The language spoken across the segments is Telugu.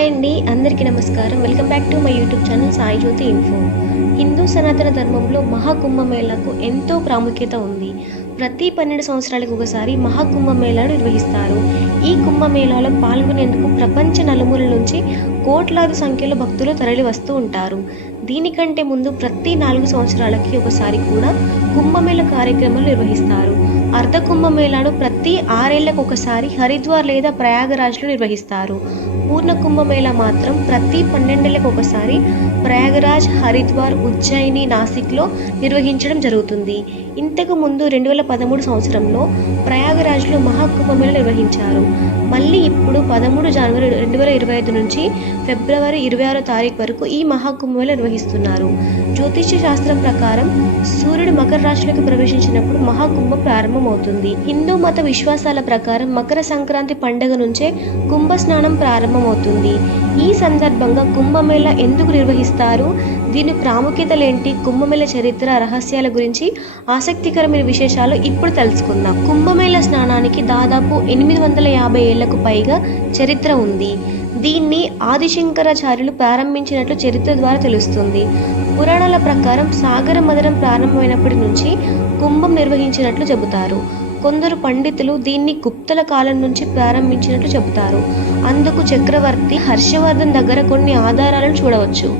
హాయ్ అండి. అందరికీ నమస్కారం. Welcome back to my YouTube channel Sai Jyothi info. Hindu సనాతన ధర్మంలో మహాకుంభమేళాకు ఎంతో ప్రాముఖ్యత ఉంది. ప్రతి పన్నెండు సంవత్సరాలకు ఒకసారి మహాకుంభమేళాను నిర్వహిస్తారు. ఈ కుంభమేళాలో పాల్గొనేందుకు ప్రపంచ నలుమూల నుంచి కోట్లాది సంఖ్యలో భక్తులు తరలి వస్తూ ఉంటారు. దీనికంటే ముందు ప్రతి నాలుగు సంవత్సరాలకి ఒకసారి కూడా కుంభమేళ కార్యక్రమాలు నిర్వహిస్తారు. అర్ధ కుంభమేళాను ప్రతి ఆరేళ్ళకు ఒకసారి హరిద్వార్ లేదా ప్రయాగరాజ్లో నిర్వహిస్తారు. పూర్ణ కుంభమేళ మాత్రం ప్రతి పన్నెండేళ్ళకు ఒకసారి ప్రయాగరాజ్ హరిద్వార్ ఉజ్జయిని నాసిక్లో నిర్వహించడం జరుగుతుంది. ఇంతకు ముందు రెండు వేల పదమూడు సంవత్సరంలో ప్రయాగరాజ్లో మహాకుంభమేళ నిర్వహించారు. మళ్ళీ ఇప్పుడు పదమూడు జనవరి రెండు వేల ఇరవై ఐదు నుంచి ఫిబ్రవరి ఇరవై ఆరో తారీఖు వరకు ఈ మహాకుంభమేళ నిర్వహిస్తున్నారు. జ్యోతిష్య శాస్త్రం ప్రకారం సూర్యుడు మకర రాశిలోకి ప్రవేశించినప్పుడు మహాకుంభం ప్రారంభమవుతుంది. హిందూ మత విశ్వాసాల ప్రకారం మకర సంక్రాంతి పండుగ నుంచే కుంభ స్నానం ప్రారంభమవుతుంది. ఈ సందర్భంగా కుంభమేళ ఎందుకు నిర్వహిస్తారు? దీని ప్రాముఖ్యతలేంటి? కుంభమేళ చరిత్ర రహస్యాల గురించి ఆసక్తికరమైన విశేషాలు ఇప్పుడు తెలుసుకుందాం. కుంభమేళ స్నానానికి దాదాపు ఎనిమిది వందల యాభై ఏళ్ళకు పైగా చరిత్ర ఉంది. దీన్ని ఆదిశంకరాచార్యులు ప్రారంభించినట్లు చరిత్ర ద్వారా తెలుస్తుంది. పురాణాల ప్రకారం సాగర మదనం ప్రారంభమైనప్పటి నుంచి కుంభం నిర్వహించినట్లు చెబుతారు. కొందరు పండితులు దీన్ని గుప్తల కాలం నుంచి ప్రారంభించినట్లు చెబుతారు. అందుకు చక్రవర్తి హర్షవర్ధన్ దగ్గర కొన్ని ఆధారాలను చూడవచ్చు.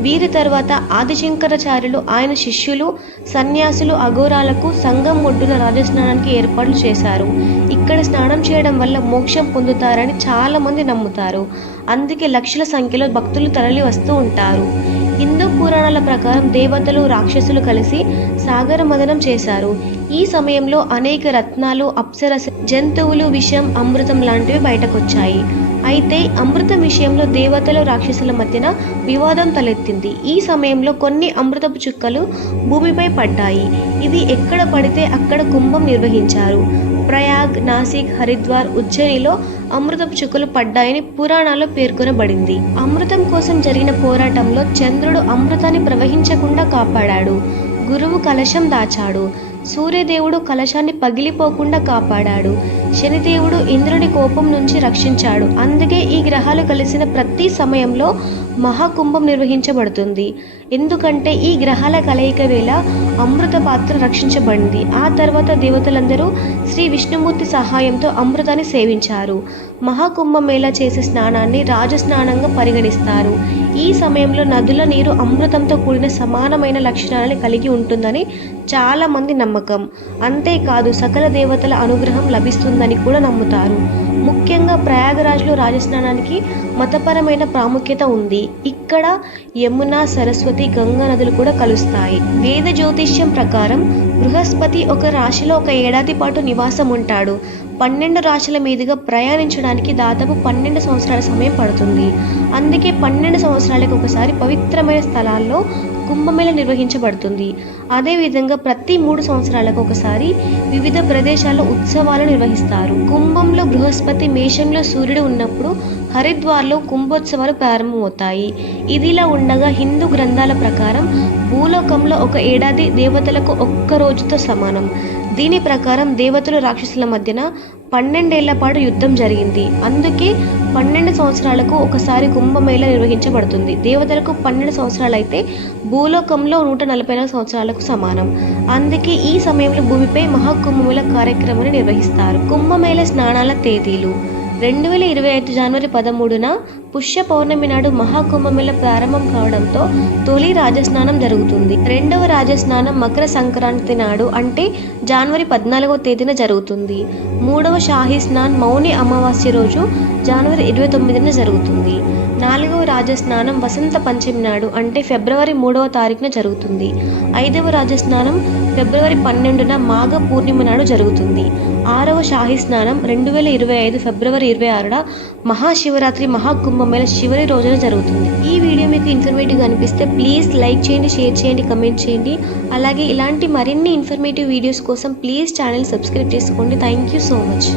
వీరి తర్వాత ఆదిశంకరాచార్యులు ఆయన శిష్యులు సన్యాసులు అఘోరాలకు సంఘం ఒడ్డున రాజస్నానానికి ఏర్పాట్లు చేశారు. ఇక్కడ స్నానం చేయడం వల్ల మోక్షం పొందుతారని చాలామంది నమ్ముతారు. అందుకే లక్షల సంఖ్యలో భక్తులు తరలి వస్తూ ఉంటారు. హిందూ పురాణాల ప్రకారం దేవతలు రాక్షసులు కలిసి సాగర మదనం చేశారు. ఈ సమయంలో అనేక రత్నాలు అప్సరస జంతువులు విషయం అమృతం లాంటివి బయటకొచ్చాయి. అయితే అమృతం విషయంలో దేవతలు రాక్షసుల మధ్యన వివాదం తలెత్తింది. ఈ సమయంలో కొన్ని అమృతపు చుక్కలు భూమిపై పడ్డాయి. ఇవి ఎక్కడ పడితే అక్కడ కుంభం నిర్వహించారు. ప్రయాగ్ నాసిక్ హరిద్వార్ ఉజ్జయినిలో అమృతపు చుక్కలు పడ్డాయని పురాణాల్లో పేర్కొనబడింది. అమృతం కోసం జరిగిన పోరాటంలో చంద్రుడు అమృతాన్ని ప్రవహించకుండా కాపాడాడు. గురువు కలశం దాచాడు. సూర్యదేవుడు కలశాన్ని పగిలిపోకుండా కాపాడాడు. శనిదేవుడు ఇంద్రుని కోపం నుంచి రక్షించాడు. అందుకే ఈ గ్రహాలు కలిసిన ప్రతి సమయంలో మహాకుంభం నిర్వహించబడుతుంది. ఎందుకంటే ఈ గ్రహాల కలయిక వేళ అమృత పాత్ర రక్షించబడింది. ఆ తర్వాత దేవతలందరూ శ్రీ విష్ణుమూర్తి సహాయంతో అమృతాన్ని సేవించారు. మహాకుంభమేళ చేసే స్నానాన్ని రాజస్నానంగా పరిగణిస్తారు. ఈ సమయంలో నదుల నీరు అమృతంతో కూడిన సమానమైన లక్షణాలను కలిగి ఉంటుందని చాలా మంది నమ్మకం. అంతేకాదు సకల దేవతల అనుగ్రహం లభిస్తుందని కూడా నమ్ముతారు. ముఖ్యంగా ప్రయాగరాజ్లో రాజస్నానానికి మతపరమైన ప్రాముఖ్యత ఉంది. ఇక్కడ యమున సరస్వతి గంగా నదులు కూడా కలుస్తాయి. వేద జ్యోతిష్యం ప్రకారం బృహస్పతి ఒక రాశిలో ఒక ఏడాది పాటు నివాసం ఉంటాడు. పన్నెండు రాశుల మీదుగా ప్రయాణించడానికి దాదాపు పన్నెండు సంవత్సరాల సమయం పడుతుంది. అందుకే పన్నెండు సంవత్సరాలకు ఒకసారి పవిత్రమైన స్థలాల్లో కుంభమేళ నిర్వహించబడుతుంది. అదేవిధంగా ప్రతి మూడు సంవత్సరాలకు ఒకసారి వివిధ ప్రదేశాల్లో ఉత్సవాలు నిర్వహిస్తారు. కుంభంలో బృహస్పతి మేషంలో సూర్యుడు ఉన్నప్పుడు హరిద్వార్లో కుంభోత్సవాలు ప్రారంభమవుతాయి. ఇదిలా ఉండగా హిందూ గ్రంథాల ప్రకారం భూలోకంలో ఒక ఏడాది దేవతలకు ఒక్క రోజుతో సమానం. దీని ప్రకారం దేవతలు రాక్షసుల మధ్యన పన్నెండేళ్ళ పాటు యుద్ధం జరిగింది. అందుకే పన్నెండు సంవత్సరాలకు ఒకసారి కుంభమేళ నిర్వహించబడుతుంది. దేవతలకు పన్నెండు సంవత్సరాలు అయితే భూలోకంలో నూట నలభై నాలుగు సంవత్సరాలకు సమానం. అందుకే ఈ సమయంలో భూమిపై మహాకుంభమేళ కార్యక్రమాన్ని నిర్వహిస్తారు. కుంభమేళ స్నానాల తేదీలు. రెండు వేల ఇరవై ఐదు జనవరి పదమూడున పుష్య పౌర్ణమి నాడు మహాకుంభమేళ ప్రారంభం కావడంతో తొలి రాజస్నానం జరుగుతుంది. రెండవ రాజస్నానం మకర సంక్రాంతి నాడు అంటే జనవరి పద్నాలుగవ తేదీన జరుగుతుంది. మూడవ షాహీ స్నాన్ మౌని అమావాస్య రోజు జనవరి ఇరవై తొమ్మిదిన జరుగుతుంది. నాలుగవ రాజస్నానం వసంత పంచమి నాడు అంటే ఫిబ్రవరి మూడవ తారీఖున జరుగుతుంది. ఐదవ రాజస్నానం ఫిబ్రవరి పన్నెండున మాఘ పూర్ణిమ నాడు జరుగుతుంది. ఆరవ షాహీ స్నానం రెండు వేల ఇరవై ఐదు ఫిబ్రవరి ఇరవై ఆరున మహాశివరాత్రి మహాకుంభమేళ చివరి రోజున జరుగుతుంది. ఈ వీడియో మీకు ఇన్ఫర్మేటివ్ అనిపిస్తే ప్లీజ్ లైక్ చేయండి షేర్ చేయండి కమెంట్ చేయండి. అలాగే ఇలాంటి మరిన్ని ఇన్ఫర్మేటివ్ వీడియోస్ కోసం ప్లీజ్ ఛానల్ సబ్స్క్రైబ్ చేసుకోండి. Thank you so much